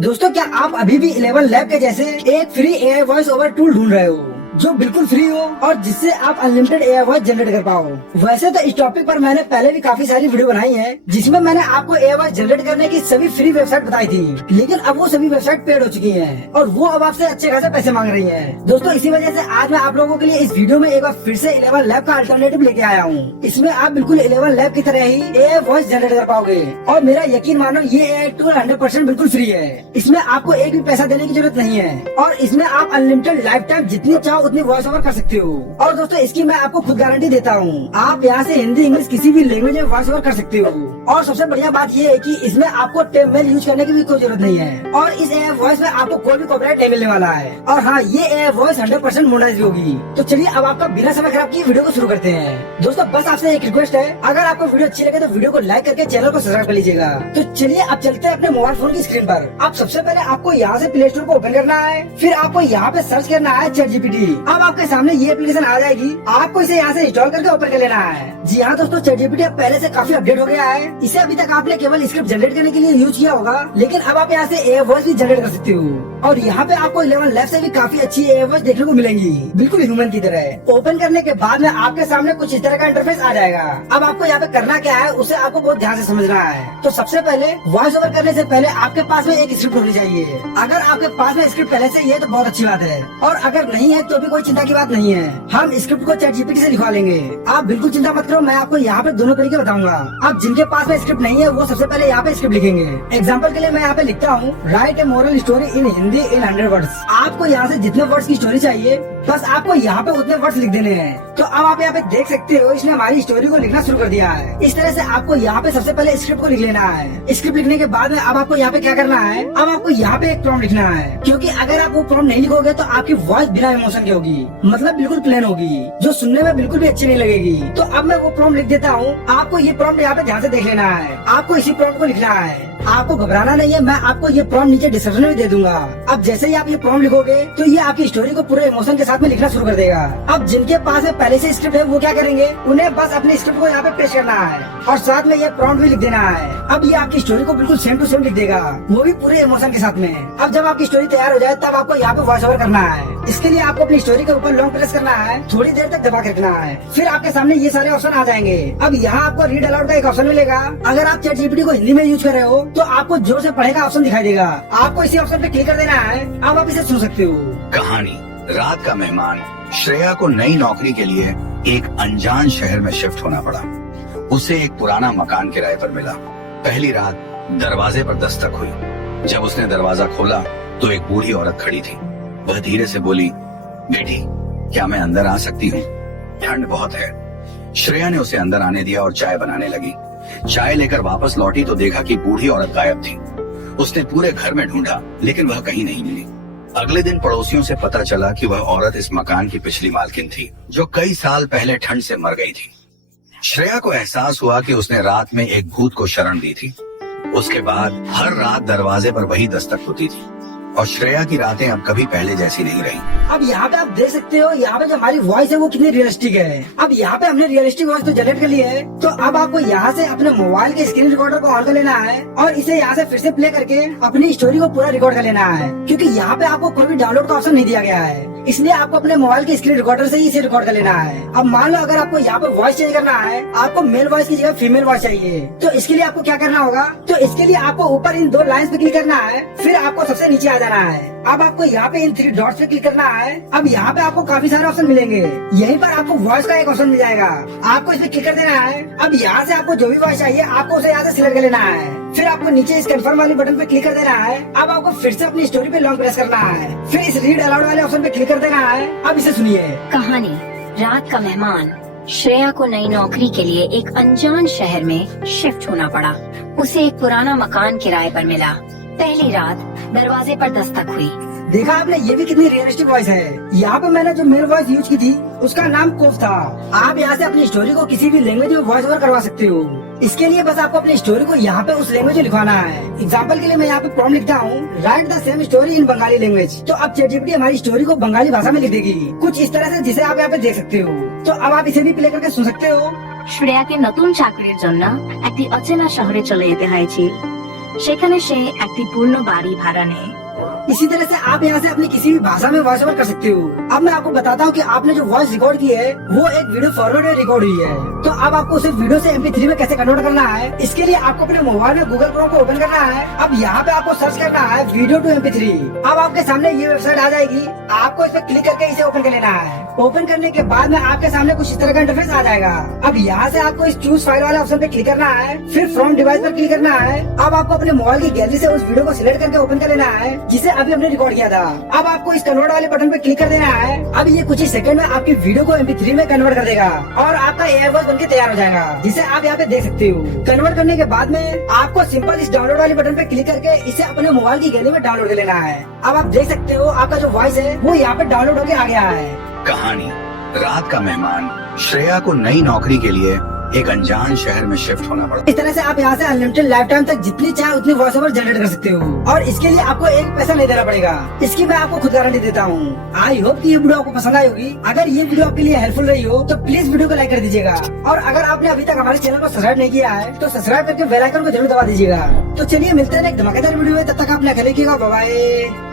दोस्तों, क्या आप अभी भी 11 लैब के जैसे एक free AI voice over tool ढूंढ रहे हो जो बिल्कुल फ्री हो और जिससे आप अनलिमिटेड एआई वॉइस जनरेट कर पाओ? वैसे तो इस टॉपिक पर मैंने पहले भी काफी सारी वीडियो बनाई है जिसमें मैंने आपको एआई वॉइस जनरेट करने की सभी फ्री वेबसाइट बताई थी, लेकिन अब वो सभी वेबसाइट पेड हो चुकी हैं और वो अब आपसे अच्छे खासे पैसे मांग रही हैं। दोस्तों, इसी वजह से आज मैं आप लोगों के लिए इस वीडियो में एक बार फिर से 11 लैब का अल्टरनेटिव लेके आया हूँ। इसमें आप बिल्कुल 11 लैब की तरह ही एआई वॉइस जनरेट कर पाओगे और मेरा यकीन मानो ये एआई टूल 100% बिल्कुल फ्री है। इसमें आपको एक भी पैसा देने की जरूरत नहीं है और इसमें आप अनलिमिटेड लाइफ टाइम जितनी चाहो उतनी वॉइस ओवर कर सकते हो। और दोस्तों, इसकी मैं आपको खुद गारंटी देता हूँ, आप यहाँ से हिंदी इंग्लिश किसी भी लैंग्वेज में वॉइस ओवर कर सकते हो। और सबसे बढ़िया बात ये है कि इसमें आपको टेप मेल यूज करने की भी कोई जरूरत नहीं है और इस एआई वॉइस में आपको कोई भी कॉपीराइट नहीं मिलने वाला है। और हाँ, ये एआई वॉइस 100% मोनेटाइज होगी। तो चलिए अब आपका बिना समय खराब किए वीडियो को शुरू करते हैं। दोस्तों, बस आपसे एक रिक्वेस्ट है, अगर आपको वीडियो अच्छी लगे तो वीडियो को लाइक करके चैनल को सब्सक्राइब कर लीजिएगा। तो चलिए अब चलते हैं अपने मोबाइल फोन की स्क्रीन पर। आप सबसे पहले आपको यहाँ से प्ले स्टोर को ओपन करना है, फिर आपको यहाँ पे सर्च करना है ChatGPT। अब आपके सामने ये एप्लीकेशन आ जाएगी, आपको इसे यहाँ से इंस्टॉल करके ओपन कर लेना है। जी हाँ दोस्तों, ChatGPT अब पहले से काफी अपडेट हो गया है। इसे अभी तक आपने केवल स्क्रिप्ट जनरेट करने के लिए यूज किया होगा, लेकिन अब आप यहाँ से एआई वॉइस भी जनरेट कर सकते हो और यहाँ पे आपको 11 लैब से भी काफी अच्छी एआई वॉइस देखने को मिलेंगी, बिल्कुल ह्यूमन की तरह। ओपन करने के बाद में आपके सामने कुछ इस तरह का इंटरफेस आ जाएगा। अब आपको यहाँ पे करना क्या है उसे आपको बहुत ध्यान से समझना है। तो सबसे पहले वॉइस ओवर करने से पहले आपके पास में एक स्क्रिप्ट होनी चाहिए। अगर आपके पास में स्क्रिप्ट पहले से ये तो बहुत अच्छी बात है, और अगर नहीं है तो भी कोई चिंता की बात नहीं है, हम स्क्रिप्ट को ChatGPT से लिखवा लेंगे। आप बिल्कुल चिंता मत करो, मैं आपको यहाँ पे दोनों तरीके बताऊंगा। अब जिनके पास में स्क्रिप्ट नहीं है वो सबसे पहले यहाँ पे स्क्रिप्ट लिखेंगे। एग्जाम्पल के लिए मैं यहाँ पे लिखता हूँ, right A moral story in Hindi in 100 words. आपको यहाँ से जितने वर्ड्स की स्टोरी चाहिए बस आपको यहाँ पे उतने वर्ड्स लिख देने हैं। तो अब आप यहाँ पे देख सकते हो, इसने हमारी स्टोरी को लिखना शुरू कर दिया है। इस तरह से आपको यहाँ पे सबसे पहले स्क्रिप्ट को लिख लेना है। स्क्रिप्ट लिखने के बाद में अब आपको यहाँ पे क्या करना है, अब आपको यहाँ पे एक प्रॉम्प्ट लिखना है, क्योंकि अगर आप वो प्रॉम्प्ट नहीं लिखोगे तो आपकी वॉइस बिना इमोशन की होगी, मतलब बिल्कुल प्लेन होगी, जो सुनने में बिल्कुल भी अच्छी नहीं लगेगी। तो अब मैं वो प्रॉम्प्ट लिख देता हूँ। आपको ये प्रॉम्प्ट यहाँ पे ध्यान से देख लेना है, आपको इसी प्रॉम्प्ट को लिखना है। आपको घबराना नहीं है, मैं आपको ये प्रॉम्प्ट नीचे डिस्क्रिप्शन में दे दूंगा। अब जैसे ही आप ये प्रॉम्प्ट लिखोगे तो ये आपकी स्टोरी को पूरे इमोशन के साथ में लिखना शुरू कर देगा। अब जिनके पास में पहले से स्क्रिप्ट है वो क्या करेंगे, उन्हें बस अपनी स्क्रिप्ट को यहाँ पे पेश करना है और साथ में ये प्रॉम्प्ट भी लिख देना है। अब ये आपकी स्टोरी को बिल्कुल सेम टू सेम लिख देगा, वो भी पूरे इमोशन के साथ में। अब जब आपकी स्टोरी तैयार हो जाए तब आपको यहाँ पे वॉइस ओवर करना है। इसके लिए आपको अपनी स्टोरी के ऊपर लॉन्ग प्रेस करना है, थोड़ी देर तक दबा के रखना है, फिर आपके सामने ये सारे ऑप्शन आ जाएंगे। अब यहाँ आपको रीड अलाउड का एक ऑप्शन मिलेगा। अगर आप ChatGPT को हिंदी में यूज कर रहे हो तो आपको जोर से पढ़े का ऑप्शन दिखाई देगा, आपको इसी ऑप्शन पे क्लिक कर देना है। अब आप इसे सुन सकते हो। कहानी, रात का मेहमान। श्रेया को नई नौकरी के लिए एक अनजान शहर में शिफ्ट होना पड़ा। उसे एक पुराना मकान किराए पर मिला। पहली रात दरवाजे पर दस्तक हुई। जब उसने दरवाजा खोला तो एक बूढ़ी औरत खड़ी थी। वह धीरे से बोली, बेटी क्या मैं अंदर आ सकती हूँ? ठंड बहुत है। श्रेया ने उसे अंदर आने दिया और चाय बनाने लगी। चाय लेकर वापस लौटी तो देखा कि बूढ़ी औरत गायब थी। उसने पूरे घर में ढूंढा लेकिन वह कहीं नहीं मिली। अगले दिन पड़ोसियों से पता चला कि वह औरत इस मकान की पिछली मालकिन थी, जो कई साल पहले ठंड से मर गई थी। श्रेया को एहसास हुआ कि उसने रात में एक भूत को शरण दी थी। उसके बाद हर रात दरवाजे पर वही दस्तक होती थी और श्रेया की रातें अब कभी पहले जैसी नहीं रही। अब यहाँ पे आप देख सकते हो, यहाँ पे जो हमारी वॉइस है वो कितनी रियलिस्टिक है। अब यहाँ पे हमने रियलिस्टिक वॉइस तो जनरेट कर ली है, तो अब आपको यहाँ से अपने मोबाइल के स्क्रीन रिकॉर्डर को ऑन कर लेना है और इसे यहाँ से फिर से प्ले करके अपनी स्टोरी को पूरा रिकॉर्ड कर लेना है, क्योंकि यहाँ पे आपको कोई भी डाउनलोड का ऑप्शन नहीं दिया गया है, इसलिए आपको अपने मोबाइल के स्क्रीन रिकॉर्डर से ही इसे रिकॉर्ड कर लेना है। अब मान लो अगर आपको यहाँ पे वॉइस चेंज करना है, आपको मेल वॉइस की जगह फीमेल वॉइस चाहिए, तो इसके लिए आपको क्या करना होगा, तो इसके लिए आपको ऊपर इन 2 लाइन्स पे क्लिक करना है, फिर आपको सबसे नीचे आ जाना है। अब आपको यहाँ पे इन 3 डॉट्स पे क्लिक करना है। अब यहाँ पे आपको काफी सारे ऑप्शन मिलेंगे, यहीं पर आपको वॉइस का एक ऑप्शन मिल जाएगा, आपको इस पे क्लिक कर देना है। अब यहाँ से आपको जो भी वॉइस चाहिए आपको उसे यहाँ से सिलेक्ट कर लेना है, फिर आपको नीचे इस कंफर्म वाले बटन पे क्लिक कर देना है। अब आपको फिर से अपनी स्टोरी पे लॉन्ग प्रेस करना है, फिर इस रीड अलाउड वाले ऑप्शन पे क्लिक कर देना है। अब इसे सुनिए। कहानी, रात का मेहमान। श्रेया को नई नौकरी के लिए एक अनजान शहर में शिफ्ट होना पड़ा। उसे एक पुराना मकान किराए पर मिला। पहली रात दरवाजे पर दस्तक हुई। देखा आपने, ये भी कितनी रियलिस्टिक वॉइस है। यहाँ पे मैंने जो मेल वॉइस यूज की थी उसका नाम कोफ था। आप यहाँ से अपनी स्टोरी को किसी भी लैंग्वेज में वॉइस ओवर करवा सकते हो। इसके लिए बस आपको अपनी स्टोरी को यहाँ पे उस लैंग्वेज में लिखवाना है। एग्जाम्पल के लिए मैं यहाँ पे प्रॉम्प्ट लिखता हूँ, right the same story in Bengali language. तो अब ChatGPT हमारी स्टोरी को बंगाली भाषा में लिख देगी, कुछ इस तरह से, जिसे आप यहाँ पे देख सकते हो। तो अब आप इसे भी प्ले करके सुन सकते हो। শ্রেয়াকে নতুন চাকরির জন্য একটি অচেনা শহরে চলে যেতে হয়েছে। সেখানে সে একটি পূর্ণ বাড়ি ভাড়া নেয়। इसी तरह से आप यहाँ से अपनी किसी भी भाषा में वॉइस ओवर कर सकते हो। अब मैं आपको बताता हूँ कि आपने जो वॉइस रिकॉर्ड की है वो एक वीडियो फॉरवर्ड में रिकॉर्ड हुई है। तो अब आपको उसे वीडियो से MP3 में कैसे कन्वर्ट करना है, इसके लिए आपको अपने मोबाइल में गूगल क्रोम को ओपन करना है। अब यहाँ पे आपको सर्च करना है वीडियो टू MP3। अब आपके सामने ये वेबसाइट आ जाएगी, आपको इस पर क्लिक करके इसे ओपन कर लेना है। ओपन करने के बाद में आपके सामने कुछ इस तरह का इंटरफेस आ जाएगा। अब यहाँ से आपको इस चूज फाइल वाले ऑप्शन पे क्लिक करना है, फिर फ्रॉम डिवाइस पर क्लिक करना है। अब आपको अपने मोबाइल की गैलरी से उस वीडियो को सिलेक्ट करके ओपन कर लेना है जिसे अभी हमने रिकॉर्ड किया था। अब आपको इस कन्वर्ट वाले बटन पे क्लिक कर देना है। अब ये कुछ ही सेकंड में आपकी वीडियो को MP3 में कन्वर्ट कर देगा और आपका AI वॉइस बनके तैयार हो जाएगा, जिसे आप यहाँ पे देख सकते हो। कन्वर्ट करने के बाद में आपको सिंपल इस डाउनलोड वाले बटन पे क्लिक करके इसे अपने मोबाइल की गैलरी में डाउनलोड कर लेना है। अब आप देख सकते हो आपका जो वॉइस है वो यहाँ पे डाउनलोड होके आ गया है। कहानी रात का मेहमान श्रेया को नई नौकरी के लिए एक अनजान शहर में शिफ्ट होना पड़ा। इस तरह से आप यहाँ से अनलिमिटेड लाइफ टाइम तक जितनी चाहे उतनी वॉइस ओवर जनरेट कर सकते हो और इसके लिए आपको एक पैसा नहीं देना पड़ेगा। इसकी मैं आपको खुद गारंटी देता हूँ। आई होप कि ये वीडियो आपको पसंद आई होगी। अगर ये वीडियो आपके लिए हेल्पफुल रही हो तो प्लीज वीडियो को लाइक कर दीजिएगा और अगर आपने अभी तक हमारे चैनल को सब्सक्राइब नहीं किया है तो सब्सक्राइब करके बेल आइकन को जरूर दबा दीजिएगा। तो चलिए मिलते हैं एक धमाकेदार वीडियो में, तब तक आप ख्याल रखिएगा। Bye bye.